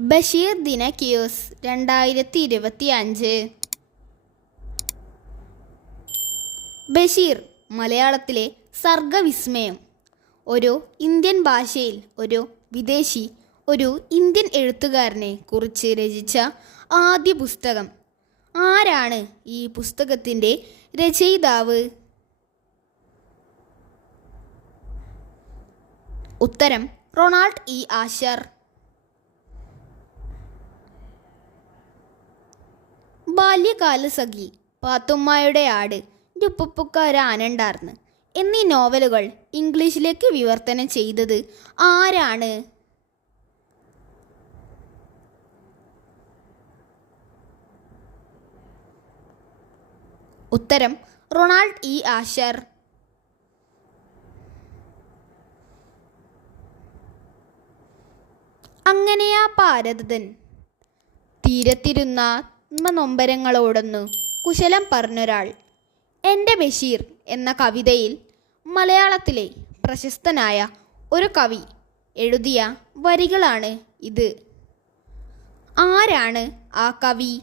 ബഷീർ ദിന ക്യൂസ് രണ്ടായിരത്തി ഇരുപത്തി അഞ്ച് ബഷീർ മലയാളത്തിലെ സർഗവിസ്മയം. ഒരു ഇന്ത്യൻ ഭാഷയിൽ ഒരു വിദേശി ഒരു ഇന്ത്യൻ എഴുത്തുകാരനെ കുറിച്ച് രചിച്ച ആദ്യ പുസ്തകം. ആരാണ് ഈ പുസ്തകത്തിന്റെ രചയിതാവ്? ഉത്തരം റൊണാൾഡ് ഇ ആശർ. ബാല്യകാല സഖി പാത്തുമ്മയുടെ ആട് ഉപ്പുപ്പുക്കാരാനുണ്ടാർന്ന് എന്നീ നോവലുകൾ ഇംഗ്ലീഷിലേക്ക് വിവർത്തനം ചെയ്തത് ആരാണ്? ഉത്തരം റൊണാൾഡ് ഇ. ആഷർ. അങ്ങനെയാ പാരതൻ തീരത്തിരുന്ന നൊമ്പരങ്ങളോടൊന്നു കുശലം പറഞ്ഞൊരാൾ. എന്റെ ബഷീർ എന്ന കവിതയിൽ മലയാളത്തിലെ പ്രശസ്തനായ ഒരു കവി എഴുതിയ വരികളാണ് ഇത്. ആരാണ് ആ കവി?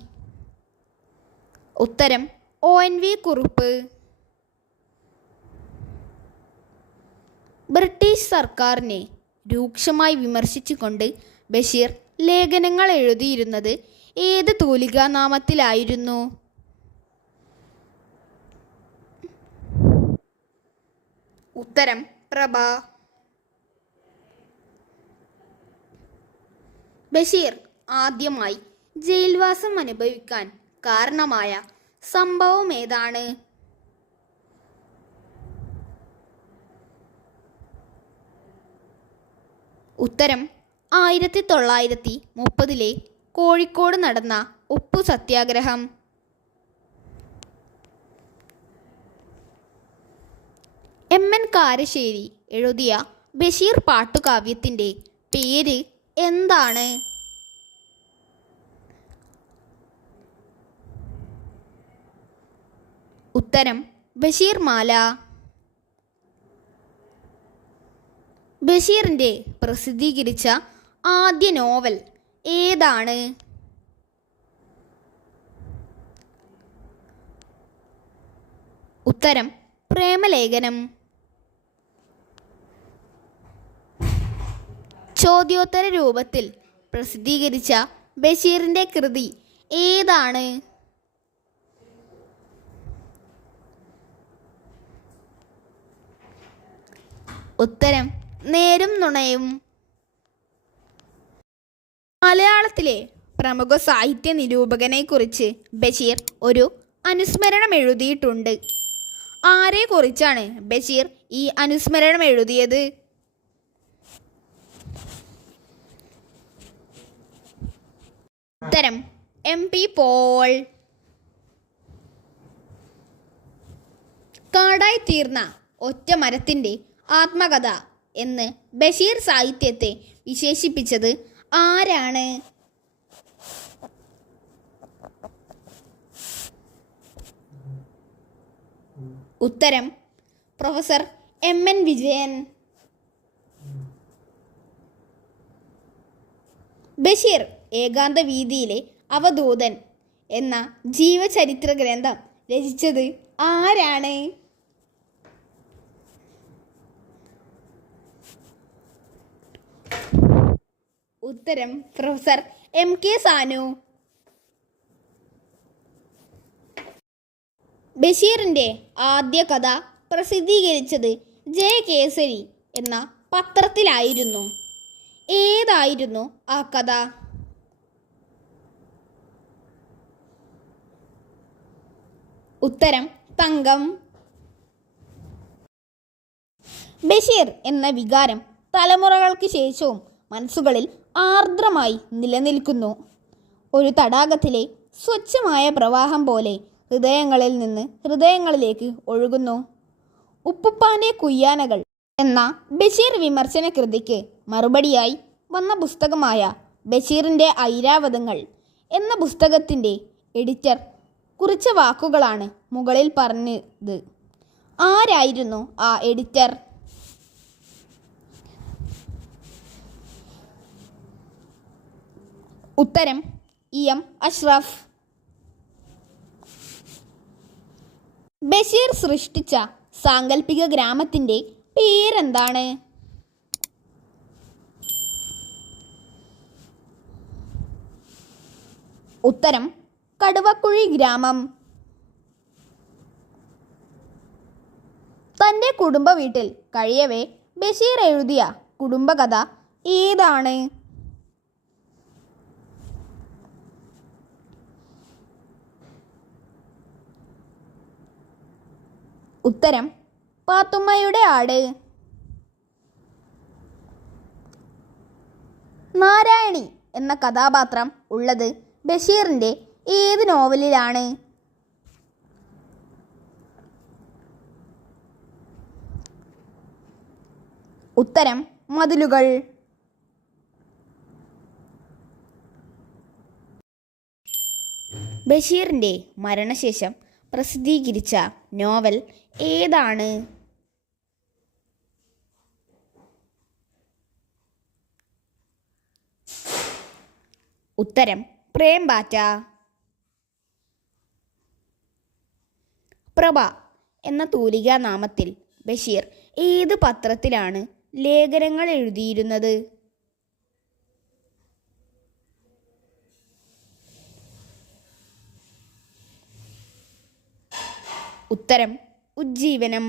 ഉത്തരം O N V Kurup. British സർക്കാരിനെ രൂക്ഷമായി വിമർശിച്ചുകൊണ്ട് ബഷീർ ലേഖനങ്ങൾ എഴുതിയിരുന്നത് ഏത് തൂലികാനാമത്തിലായിരുന്നു? ഉത്തരം പ്രഭ. ബഷീർ ആദ്യമായി ജയിൽവാസം അനുഭവിക്കാൻ കാരണമായ സംഭവം ഏതാണ്? ഉത്തരം ആയിരത്തി തൊള്ളായിരത്തി മുപ്പതിലെ കോഴിക്കോട് നടന്ന ഉപ്പു സത്യാഗ്രഹം. എം. എൻ. കാരശ്ശേരി എഴുതിയ ബഷീർ പാട്ടുകാവ്യത്തിന്റെ പേര് എന്താണ്? ഉത്തരം ബഷീർ മാല. ബഷീറിന്റെ പ്രസിദ്ധീകരിച്ച ആദ്യ നോവൽ ഏതാണ്? ഉത്തരം പ്രേമലേഖനം. ചോദ്യോത്തര രൂപത്തിൽ പ്രസിദ്ധീകരിച്ച ബഷീറിന്റെ കൃതി ഏതാണ്? ഉത്തരം നേരും നുണയും. മലയാളത്തിലെ പ്രമുഖ സാഹിത്യ നിരൂപകനെക്കുറിച്ച് ബഷീർ ഒരു അനുസ്മരണം എഴുതിയിട്ടുണ്ട്. ആരെക്കുറിച്ചാണ് ബഷീർ ഈ അനുസ്മരണം എഴുതിയത്? ഉത്തരം എം പി പോൾ. കാടായി തീർന്ന ഒറ്റ മരത്തിന്റെ ആത്മകഥ എന്ന് ബഷീർ സാഹിത്യത്തെ വിശേഷിപ്പിച്ചത് ആരാണ്? ഉത്തരം professor M N Vijayan. Basheer ഏകാന്ത വീതിയിലെ അവധൂതൻ എന്ന ജീവചരിത്ര ഗ്രന്ഥം രചിച്ചത് ആരാണ്? ഉത്തരം പ്രൊഫസർ എം കെ സാനു. ബഷീറിന്റെ ആദ്യ കഥ പ്രസിദ്ധീകരിച്ചത് ജയകേസരി എന്ന പത്രത്തിലായിരുന്നു. ഏതായിരുന്നു ആ കഥ? ഉത്തരം തങ്കം. ബഷീർ എന്ന വികാരം തലമുറകൾക്ക് ശേഷവും മനസ്സുകളിൽ ആർദ്രമായി നിലനിൽക്കുന്നു. ഒരു തടാകത്തിലെ സ്വച്ഛമായ പ്രവാഹം പോലെ ഹൃദയങ്ങളിൽ നിന്ന് ഹൃദയങ്ങളിലേക്ക് ഒഴുകുന്നു. ഉപ്പുപ്പാന്റെ കുയ്യാനകൾ എന്ന ബഷീർ വിമർശന കൃതിക്ക് മറുപടിയായി വന്ന പുസ്തകമായ ബഷീറിന്റെ ഐരാവതങ്ങൾ എന്ന പുസ്തകത്തിന്റെ എഡിറ്റർ കുറിച്ച വാക്കുകളാണ് മുകളിൽ പറഞ്ഞത്. ആരായിരുന്നു ആ എഡിറ്റർ? ഉത്തരം ഇ എം അഷ്റഫ്. ബഷീർ സൃഷ്ടിച്ച സാങ്കല്പിക ഗ്രാമത്തിന്റെ പേരെന്താണ്? ഉത്തരം കടുവക്കുഴി ഗ്രാമം. തന്റെ കുടുംബ വീട്ടിൽ കഴിയവേ ബഷീർ എഴുതിയ കുടുംബകഥ ഏതാണ്? ഉത്തരം പാത്തുമ്മയുടെ ആട്. നാരായണി എന്ന കഥാപാത്രം ഉള്ളത് ബഷീറിന്റെ ഏത് നോവലിലാണ്? ഉത്തരം മതിലുകൾ. ബഷീറിന്റെ മരണശേഷം പ്രസിദ്ധീകരിച്ച നോവൽ ഏതാണ്? ഉത്തരം പ്രേംബാറ്റ പ്രഭ എന്ന തൂലികാനാമത്തിൽ ബഷീർ ഏത് പത്രത്തിലാണ് ലേഖനങ്ങൾ എഴുതിയിരുന്നത്? ഉത്തരം ഉജ്ജീവനം.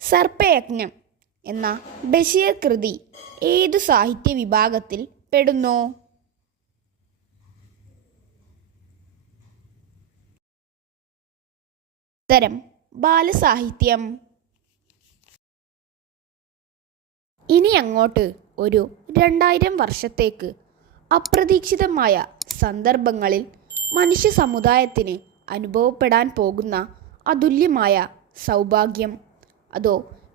സർപ്പയജ്ഞം എന്ന ബഷീർ കൃതി ഏതു സാഹിത്യ വിഭാഗത്തിൽ പെടുന്നു? ഉത്തരം ബാലസാഹിത്യം. ഇനി അങ്ങോട്ട് ഒരു രണ്ടായിരം വർഷത്തേക്ക് അപ്രതീക്ഷിതമായ സന്ദർഭങ്ങളിൽ മനുഷ്യ സമുദായത്തിന് അനുഭവപ്പെടാൻ പോകുന്ന അതുല്യമായ സൗഭാഗ്യം. അതോ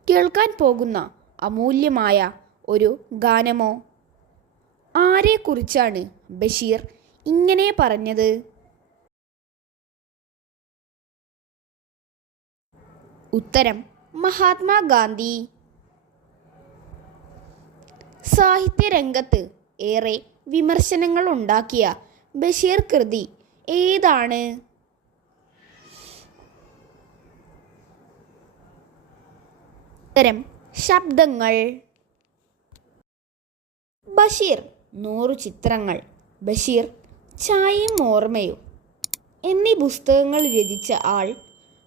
കേൾക്കാൻ പോകുന്ന അമൂല്യമായ ഒരു ഗാനമോ? ആരെക്കുറിച്ചാണ് ബഷീർ ഇങ്ങനെ പറഞ്ഞത്? ഉത്തരം മഹാത്മാഗാന്ധി. സാഹിത്യരംഗത്ത് ഏറെ വിമർശനങ്ങൾ ഉണ്ടാക്കിയ ബഷീർ കൃതി ഏതാണ്? ഉത്തരം ശബ്ദങ്ങൾ. ബഷീർ നൂറു ചിത്രങ്ങൾ. ബഷീർ ചായയും ഓർമ്മയും. എന്നീ പുസ്തകങ്ങൾ രചിച്ച ആൾ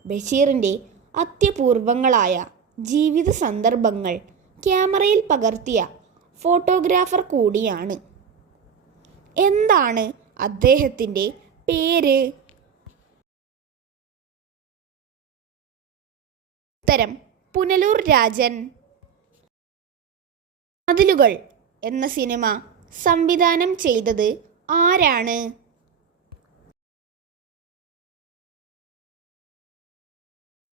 ബഷീറിന്റെ അത്യപൂർവങ്ങളായ ജീവിത സന്ദർഭങ്ങൾ ക്യാമറയിൽ പകർത്തിയ ഫോട്ടോഗ്രാഫർ കൂടിയാണ്. എന്താണ് അദ്ദേഹത്തിന്റെ പേര്? ഉത്തരം പുനലൂർ രാജൻ. മതിലുകൾ എന്ന സിനിമ സംവിധാനം ചെയ്തത് ആരാണ്?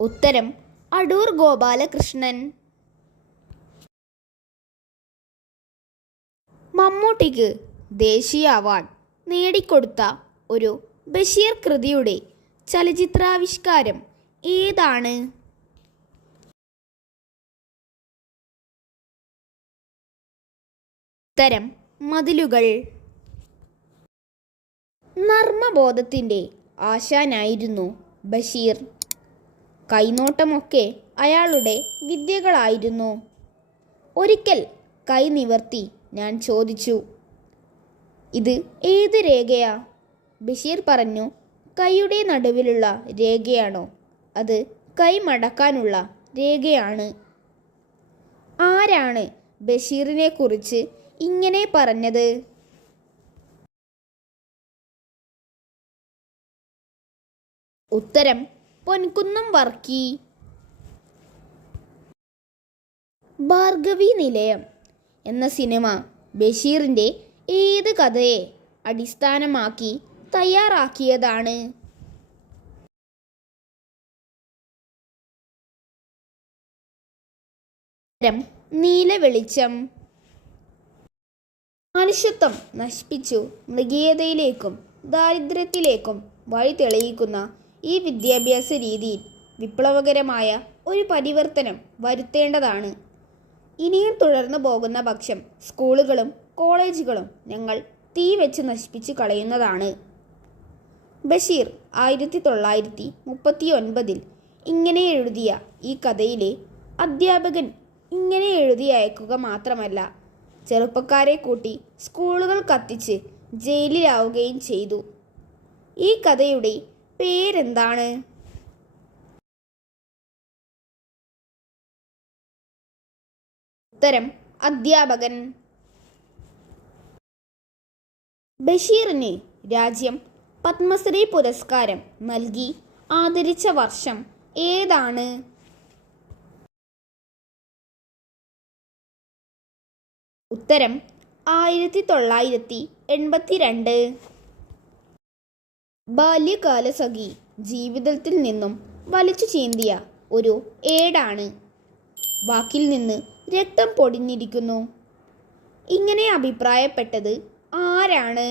ഉത്തരം അടൂർ ഗോപാലകൃഷ്ണൻ. മമ്മൂട്ടിക്ക് ദേശീയ അവാർഡ് നേടിക്കൊടുത്ത ഒരു ബഷീർ കൃതിയുടെ ചലച്ചിത്രാവിഷ്കാരം ഏതാണ്? ഉത്തരം മതിലുകൾ. നർമ്മബോധത്തിന്റെ ആശാനായിരുന്നു ബഷീർ. കൈനോട്ടമൊക്കെ അയാളുടെ വിദ്യകളായിരുന്നു. ഒരിക്കൽ കൈ നിവർത്തി ഞാൻ ചോദിച്ചു ഇത് ഏത് രേഖയാ? ബഷീർ പറഞ്ഞു കൈയുടെ നടുവിലുള്ള രേഖയാണോ? അത് കൈ മടക്കാനുള്ള രേഖയാണ്. ആരാണ് ബഷീറിനെ കുറിച്ച് ഇങ്ങനെ പറഞ്ഞത്? ഉത്തരം പൊൻകുന്നം വർക്കി. ഭാർഗവി നിലയം എന്ന സിനിമ ബഷീറിന്റെ ഏത് കഥയെ അടിസ്ഥാനമാക്കി തയ്യാറാക്കിയതാണ്. നീല വെളിച്ചം. മനുഷ്യത്വം നശിപ്പിച്ചു. മൃഗീയതയിലേക്കും ദാരിദ്ര്യത്തിലേക്കും വഴി തെളിയിക്കുന്ന ഈ വിദ്യാഭ്യാസ രീതിയിൽ വിപ്ലവകരമായ ഒരു പരിവർത്തനം വരുത്തേണ്ടതാണ്. ഇനിയും തുടർന്നു പോകുന്ന പക്ഷം സ്കൂളുകളും കോളേജുകളും ഞങ്ങൾ തീ വെച്ച് നശിപ്പിച്ചു കളയുന്നതാണ്. ബഷീർ ആയിരത്തി തൊള്ളായിരത്തി മുപ്പത്തി ഒൻപതിൽ ഇങ്ങനെ എഴുതിയ ഈ കഥയിലെ അധ്യാപകൻ ഇങ്ങനെ എഴുതി അയക്കുക മാത്രമല്ല ചെറുപ്പക്കാരെ കൂട്ടി സ്കൂളുകൾ കത്തിച്ച് ജയിലിലാവുകയും ചെയ്തു. ഈ കഥയുടെ പേരെന്താണ്? ഉത്തരം അധ്യാപകൻ. ബഷീറിന് രാജ്യം പത്മശ്രീ പുരസ്കാരം നൽകി ആദരിച്ച വർഷം ഏതാണ്? ഉത്തരം ആയിരത്തി തൊള്ളായിരത്തി എൺപത്തിരണ്ട് ബാല്യകാലസഖി ജീവിതത്തിൽ നിന്നും വലിച്ചു ചീന്തിയ ഒരു ഏടാണ്. വാക്കിൽ നിന്ന് രക്തം പൊടിഞ്ഞിരിക്കുന്നു. ഇങ്ങനെ അഭിപ്രായപ്പെട്ടത് ആരാണ്?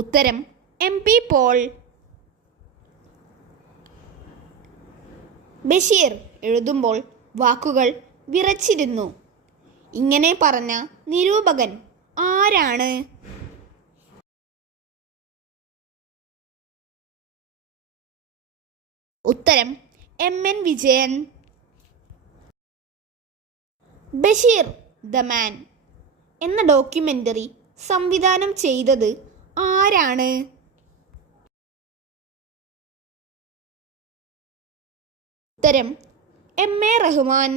ഉത്തരം എം പി പോൾ. ബഷീർ എഴുതുമ്പോൾ വാക്കുകൾ വിറച്ചിരുന്നു. ഇങ്ങനെ പറഞ്ഞ നിരൂപകൻ ആരാണ്? ഉത്തരം M N Vijayan. Basheer the man എന്ന ഡോക്യുമെന്ററി സംവിധാനം ചെയ്തത് ആരാണ്? ഉത്തരം എം എ റഹ്മാൻ.